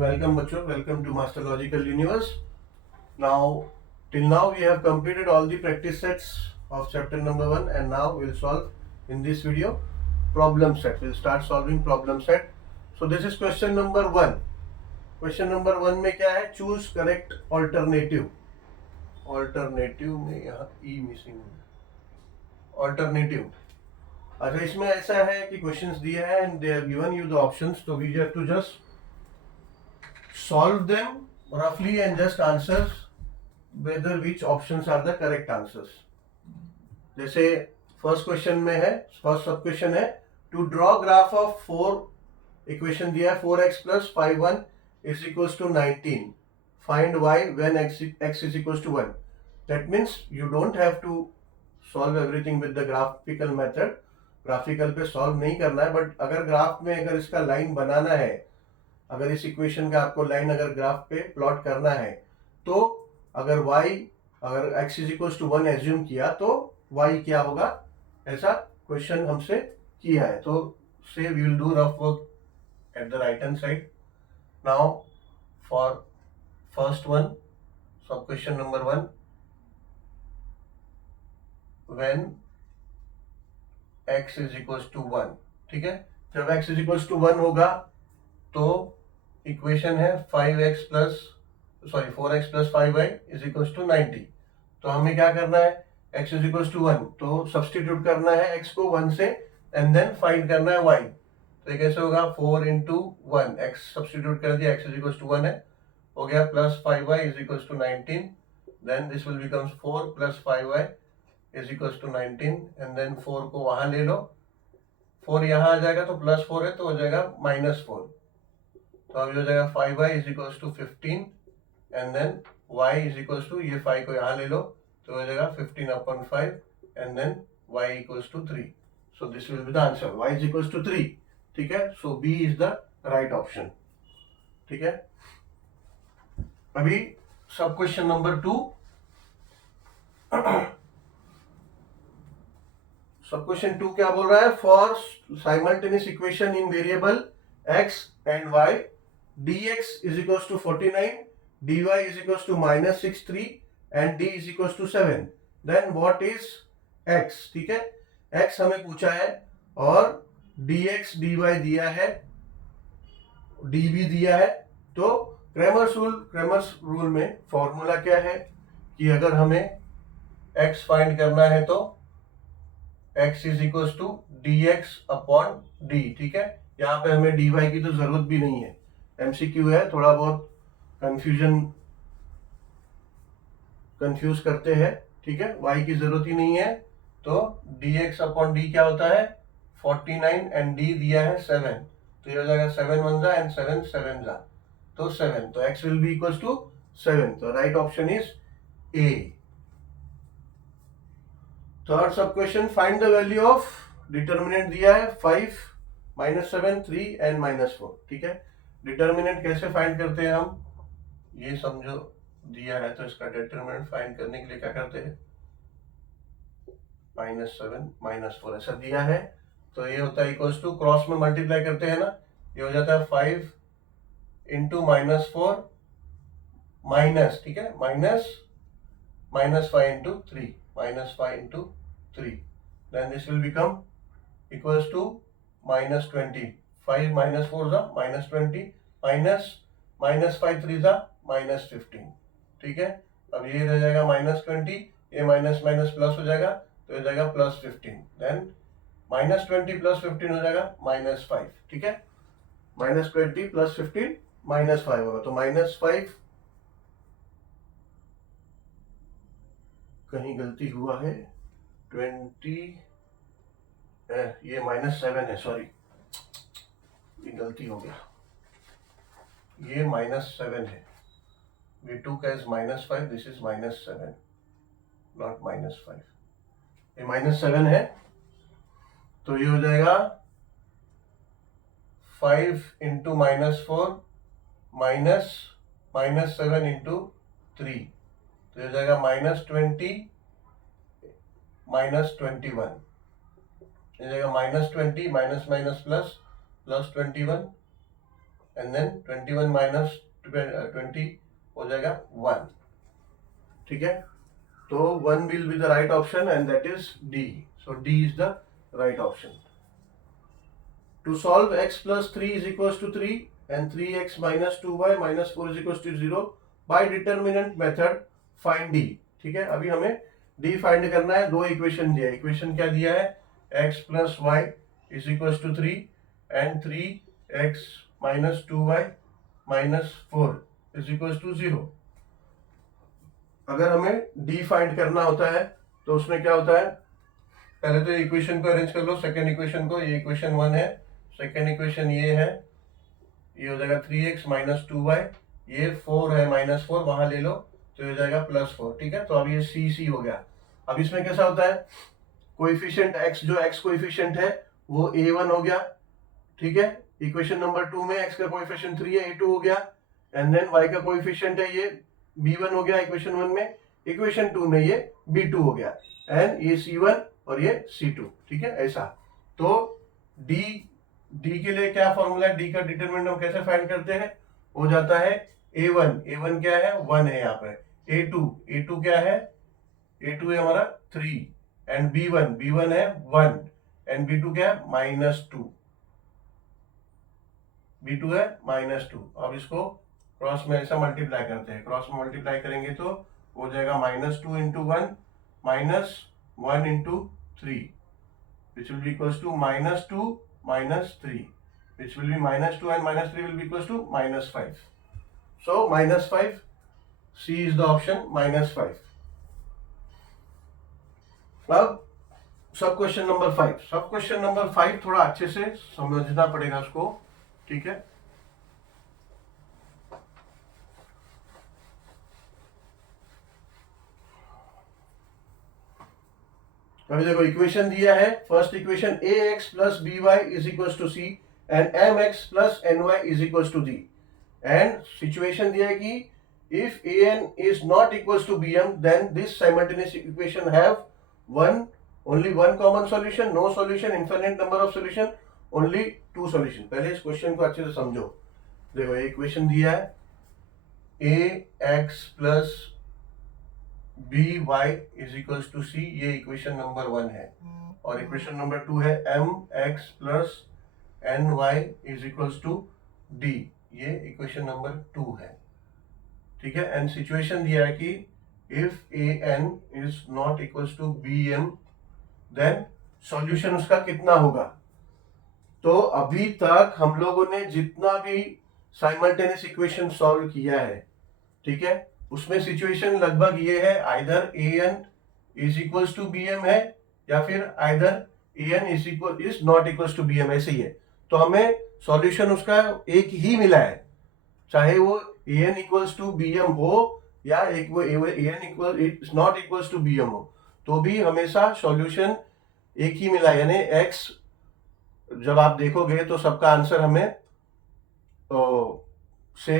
Welcome बच्चों, welcome to Masterlogical Universe. Now, till now we have completed all the practice sets of chapter number 1 and now we'll solve in this video problem set. We'll start solving problem set. So this is question number 1. Question number 1 में क्या है? Choose correct alternative. Alternative में यहाँ E missing है. Alternative. अच्छा, इसमें ऐसा है कि क्वेश्चंस दिए हैं and they have given you the options, so we have to just solve them roughly and just answer whether which options are the correct answers. जैसे फर्स्ट क्वेश्चन में है, फर्स्ट सब क्वेश्चन है to draw graph of 4 equation दिया है 4x plus 5y is equals to 19. Find y when x is equals to 1. That means you don't have to solve everything with the graphical method. Graphical पे solve नहीं करना है, but अगर graph में अगर इसका लाइन बनाना है, अगर इस इक्वेशन का आपको लाइन अगर ग्राफ पे प्लॉट करना है, तो अगर अगर x is equal to 1 assume किया तो y क्या होगा, ऐसा क्वेश्चन हमसे किया है. तो so we will do rough work at the right hand side. Now for first one, sub question number 1, when x is equal to 1. ठीक है, जब x इज इक्वल टू 1 होगा तो इक्वेशन है 4x plus 5y is equal to 90. तो हमें क्या करना है, x इज इक्वल टू 1, तो सब्सटीट्यूट करना है x को 1 से एंड देन फाइंड करना है y. तो ये कैसे होगा, 4 इंटू 1, x सब्सटीट्यूट कर दिया, x इज इक्वल टू 1 है, हो गया plus 5y is equal to 19. Then this will becomes 4 plus 5y is equal to 19 and then 4 को वहां ले लो, 4 यहाँ आ जाएगा तो प्लस 4 है तो हो जाएगा -4. तो अभी हो जाएगा 5y is equal to 15 and then y is equal to, ये 5 को यहाँ ले लो तो हो जाएगा 15/5 and then y equals to 3. So this will be the answer, y is equals to 3. ठीक है, so B is the right option. ठीक है, अभी सब क्वेश्चन नंबर 2. सब क्वेश्चन 2 क्या बोल रहा है, for simultaneous equation in variable x and y dx is equals to 49, dy is equals to -63 and d is equals to 7. Then what is x? ठीक है, x हमें पूछा है और dx dy दिया है, d भी दिया है. तो क्रेमर्स रूल में फॉर्मूला क्या है कि अगर हमें x फाइंड करना है तो x is equals to dx upon d. ठीक है, यहाँ पे हमें dy की तो जरूरत भी नहीं है, MCQ है, थोड़ा बहुत कंफ्यूज करते हैं. ठीक है, y की जरूरत ही नहीं है, तो dx अपॉन d क्या होता है 49 एंड d दिया है 7, तो ये हो जाएगा 7 1 जा एंड 7 7 जा, तो 7. तो x will be equals to 7. तो right option is A. Third sub question, find the value of, determinant दिया है 5 -7 3 एंड -4. ठीक है, डिटर्मिनेंट कैसे फाइंड करते हैं हम, ये समझो, दिया है तो इसका डिटरमिनेंट फाइंड करने के लिए क्या करते हैं, -7 -4 ऐसा दिया है, तो ये होता है इक्वल्स टू, क्रॉस में मल्टीप्लाई करते हैं ना, ये हो जाता है 5 इंटू -4 माइनस, ठीक है, -5 into 3, -5 into 3, then this will become equals to -20. 5 -4 जा -20 -5 3 जा -15. ठीक है, अब ये रह जाएगा -20, ये माइनस माइनस प्लस हो जाएगा तो हो जाएगा +15. देन -20 + 15 हो जाएगा -5. ठीक है, -20 + 15 -5 होगा, तो -5, कहीं गलती हुआ है, 20, ये -7 है, सॉरी, ये गलती हो गया, ये -7 है, we took as -5, this is -7, not -5. ये -7 है, तो ये हो जाएगा 5 इंटू -4 -7 इंटू 3, तो ये हो जाएगा -20 -21, ये जाएगा -20 minus minus plus +21 and then 21 minus 20 हो जाएगा 1, ठीक है। तो 1 will be the right option and that is D, so D is the right option. To solve x plus 3 is equals to 3 and 3x minus 2y minus 4 is equals to 0 by determinant method find d, ठीक है। अभी हमें d find करना है। दो equation दिया है। Equation क्या दिया है, x plus y is equals to 3 and 3x minus 2y minus 4 is equals to 0। अगर हमें d फाइंड करना होता है तो उसमें क्या होता है, पहले तो इक्वेशन को अरेंज कर लो। सेकेंड इक्वेशन को, ये इक्वेशन 1 है, सेकेंड इक्वेशन ये है, ये हो जाएगा 3x माइनस 2y, ये 4 है माइनस 4, वहां ले लो तो ये हो जाएगा प्लस 4, ठीक है। तो अब ये c हो गया। अब इसमें कैसा होता है, कोएफिशिएंट x, जो x कोएफिशिएंट है वो a1 हो गया, ठीक है। इक्वेशन नंबर 2 में x का कोएफिशिएंट 3 है, a2 हो गया, एंड देन y का कोएफिशिएंट है ये b1 हो गया इक्वेशन 1 में, इक्वेशन 2 में ये b2 हो गया, एंड ये c1 और ये c2, ठीक है। ऐसा तो डी के लिए क्या फॉर्मूला है, डी का डिटरमिनेंट हम कैसे फाइंड करते हैं, हो जाता है a1 क्या है, 1 है यहाँ पे, a2 क्या है, a2 है हमारा 3, एंड b1 है 1, एंड b2 क्या है -2, b2 है -2। अब इसको क्रॉस में ऐसा मल्टीप्लाई करते हैं, क्रॉस में मल्टीप्लाई करेंगे तो हो जाएगा -2 into 1 -1 into 3 which will be equals to -2 -3, which will be -2 and -3 will be equals to -5. So -5, C is the option, -5. अब सब क्वेश्चन नंबर 5, सब क्वेश्चन नंबर 5 थोड़ा अच्छे से समझना पड़ेगा उसको, ठीक है। अभी देखो इक्वेशन दिया है, first equation ax plus by is equal to c and mx plus ny is equal to d, and situation दिया है कि if an is not equals to bm then this simultaneous equation have only one common solution, no solution, infinite number of solution, only two solution। पहले इस question को अच्छे से समझो। देखो ये इक्वेशन दिया है ax plus by is equal to c, ये इक्वेशन नंबर 1 है, और इक्वेशन नंबर 2 है mx plus ny is equal to d, ये इक्वेशन नंबर 2 है, ठीक है। एंड सिचुएशन दिया है कि if an is not equal to bm then solution उसका कितना होगा। तो अभी तक हम लोगों ने जितना भी साइमल्टेनियस इक्वेशन सॉल्व किया है, ठीक है, उसमें सिचुएशन लगभग ये है, either an is equals to bm है या फिर either an is not equals to bm, ऐसे ही है। तो हमें सॉल्यूशन उसका एक ही मिला है, चाहे वो an इक्वल्स टू bm हो या एक वो an equal is not equals to bm हो, तो भी हमेशा सॉल्यूशन एक ही मिला है। यानी x जब आप देखोगे तो सबका आंसर हमें से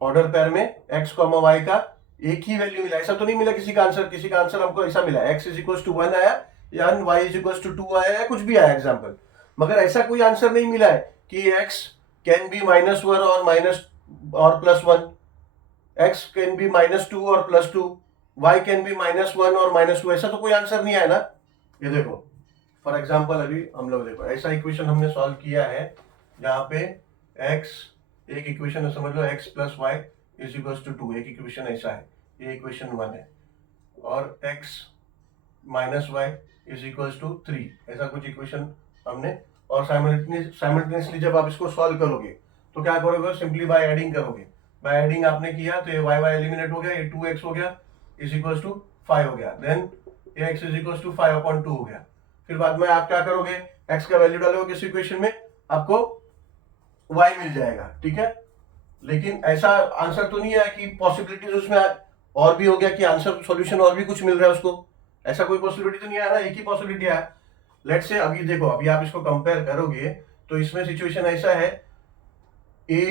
ऑर्डर पेयर में x, y का एक ही वैल्यू मिला। ऐसा तो नहीं मिला किसी का आंसर हमको ऐसा मिला x इज इक्वल टू 1 आया या y इज इक्वल टू 2 आया या कुछ भी आया एग्जाम्पल, मगर ऐसा कोई आंसर नहीं मिला है कि x कैन बी -1 और +1, x कैन बी -2 और +2, y कैन बी -1 और -2, ऐसा तो कोई आंसर नहीं आया ना। ये देखो फॉर एग्जाम्पल अभी हम लोग देखो ऐसा इक्वेशन हमने सॉल्व किया है जहाँ पे x, एक इक्वेशन समझ लो x plus Y is equal to 2, एक इक्वेशन ऐसा है, ये इक्वेशन 1 है, और x minus Y is equal to 3, ऐसा कुछ इक्वेशन हमने। और साइमल्टेनियसली जब आप इसको सॉल्व करोगे तो क्या करोगे, सिंपली बाय एडिंग करोगे। बाय एडिंग आपने किया तो ये y एलिमिनेट हो गया, ये 2x हो गया इज इक्वल टू 5 हो गया, देन ये x इज इक्वल टू 5/2 हो गया। फिर बाद में आप क्या करोगे, x का वैल्यू डालोगे इस इक्वेशन में, आपको y मिल जाएगा, ठीक है। लेकिन ऐसा आंसर तो नहीं है कि पॉसिबिलिटीज उसमें और भी हो गया कि आंसर सॉल्यूशन और भी कुछ मिल रहा है उसको, ऐसा कोई पॉसिबिलिटी तो नहीं आ रहा, एक ही पॉसिबिलिटी है। लेट्स से अभी देखो, अभी आप इसको कंपेयर करोगे तो इसमें सिचुएशन ऐसा है, a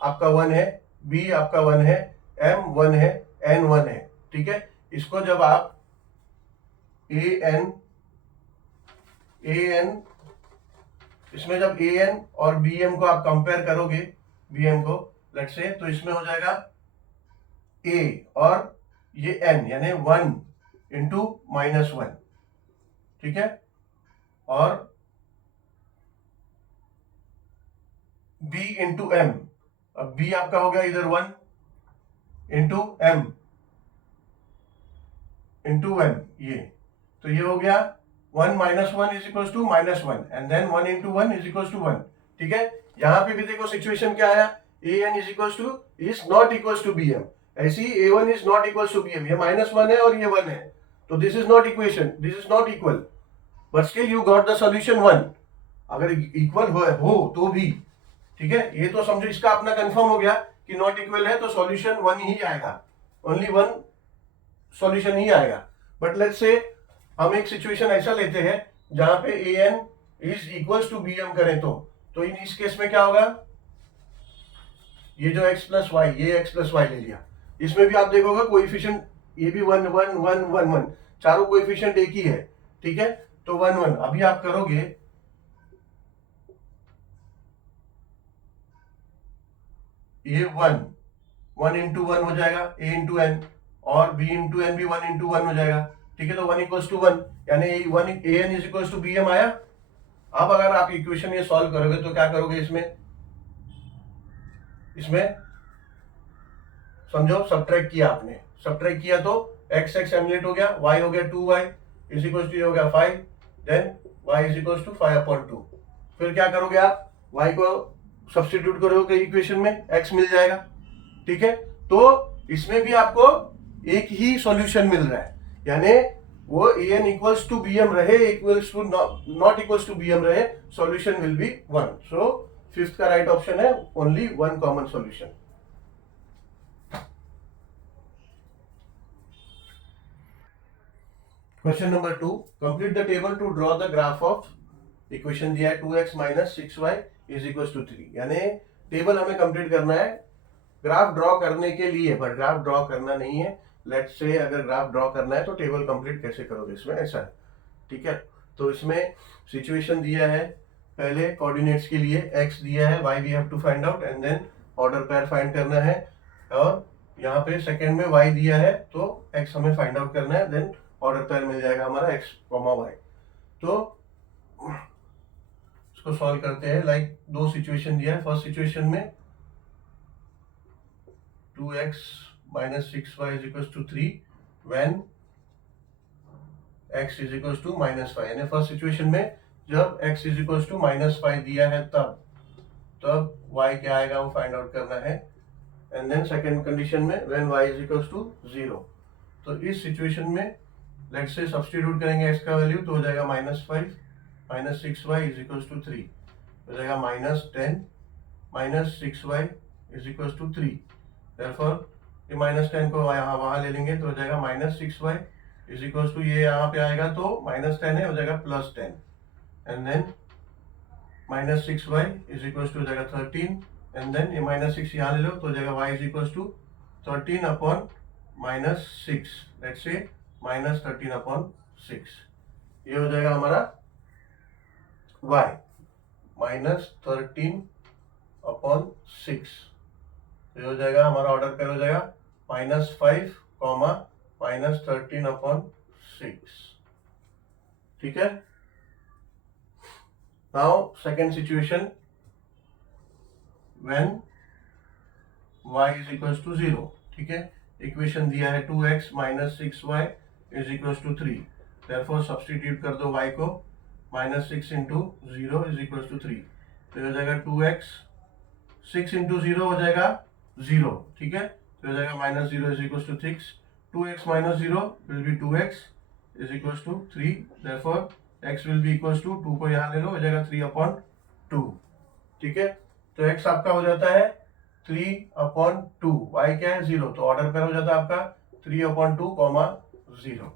आपका 1 है, b आपका 1 है, m 1 है, n 1 है, ठीक है। इसको जब आप an इसमें जब an और bm को आप कंपेयर करोगे bm को लेट्स से, तो इसमें हो जाएगा a और ये n यानी 1 इंटू -1, ठीक है, और b इंटू m, अब b आपका हो गया इधर 1 इंटू m इंटू 1, तो ये हो गया 1 - 1 is equal to -1 and then 1 into 1 is equal to 1, ठीक है। यहां पे भी देखो सिचुएशन क्या आया, an is not equal to bm, ऐसी a1 is not equal to bm, ये -1 है और ये 1 है, तो this is not equation, this is not equal, but still you got the solution 1, अगर इक्वल हो तो भी, ठीक है। ये तो समझो इसका अपना कंफर्म हो गया कि नॉट इक्वल है तो सॉल्यूशन 1 ही आएगा, ओनली 1 सॉल्यूशन ही आएगा। बट लेट्स से हम एक सिचुएशन ऐसा लेते हैं जहां पे an is equal to bm करें, तो इस केस में क्या होगा, ये जो x प्लस वाई, ये x प्लस वाई ले लिया, इसमें भी आप देखोगे कोएफिशिएंट ये भी 1 1 1 1 1, चारों कोएफिशिएंट एक ही है, ठीक है, तो 1 1, अभी आप करोगे ये 1 इंटू 1 हो जाएगा a इंटू एन, और b इंटू एन भी 1 इंटू 1 हो जाएगा, ठीक है, तो 1 इक्वल्स टू 1 यानी 1 an is equals to bm आया। अब अगर आप इक्वेशन ये सॉल्व करोगे तो क्या करोगे, इसमें समझो सब्ट्रैक्ट किया आपने, सब्ट्रैक्ट किया तो x एलिमिनेट हो गया, y हो गया 2y इज इक्वल्स टू ये हो गया 5, then y is equals to 5/2, फिर क्या करोगे आप, y को सब्स्टिट्यूट करोगे इक्वेशन में, x मिल जाएगा, ठीक है। तो इसमें भी आपको एक ही सॉल्यूशन मिल रहा है, यानी वो an इक्वल्स टू bm रहे, equals to not equals to bm रहे, solution will be 1, so fifth का राइट ऑप्शन है only 1 common solution. Question number 2, complete the table to draw the graph of, equation दिया है 2x - 6y is equal to 3, यानी table हमें complete करना है graph draw करने के लिए, पर ग्राफ ड्रॉ करना नहीं है। लेट्स से अगर ग्राफ ड्रॉ करना है तो टेबल कंप्लीट कैसे करोगे, इसमें ऐसा है, ठीक है। तो इसमें सिचुएशन दिया है, पहले कोऑर्डिनेट्स के लिए x दिया है, y we have to find out and then order pair find करना है, और यहाँ पे सेकंड में y दिया है तो x हमें फाइंड आउट करना है, देन ऑर्डर पेयर मिल जाएगा हमारा x, y। तो इसको सॉल्व करते हैं, लाइक दो सिचुएशन दिया है, फर्स्ट सिचुएशन में 2x - 6y is equals to 3 when x is equals to -5, यानी फर्स्ट सिचुएशन में जब x is equals to -5 दिया है तब y क्या आएगा वो फाइंड आउट करना है, एंड देन सेकंड कंडीशन में when y is equals to 0, तो इस सिचुएशन में लेट्स से सब्स्टिट्यूट करेंगे x का वैल्यू, तो हो जाएगा -5 - 6y is equals to 3, हो जाएगा -10 - 6y is equals to 3, therefore ये -10 को यहाँ वहां ले लेंगे तो हो जाएगा -6y इज इक्वल्स टू, ये यहाँ पे आएगा तो -10 है, हो जाएगा +10, and then -6y is equals to हो जाएगा 13, एंड देन ये -6 यहाँ ले लो तो हो जाएगा y is equals to 13/-6, let's say -13/6, ये हो जाएगा हमारा y -13/6, ये हो जाएगा हमारा ऑर्डर पेयर हो जाएगा -5, -13/6, ठीक है। Now second situation when y is equals to 0, ठीक है, इक्वेशन दिया है 2x - 6y is equals to 3, therefore substitute कर दो y को, -6 इंटू 0 इज इक्वल्स टू 3, तो हो जाएगा 2x, 6 इंटू 0 हो जाएगा 0, ठीक है, तो हो जाएगा -0 is equals to 6, 2x - 0 will be 2x is equals to 3, therefore x will be equals to 2 को यहाँ ले लो, हो जाएगा 3/2, ठीक है, तो x आपका हो जाता है 3/2, y क्या है 0, तो ऑर्डर पेयर हो जाता है आपका 3/2, 0,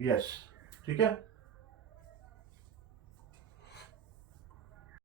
यस, ठीक है।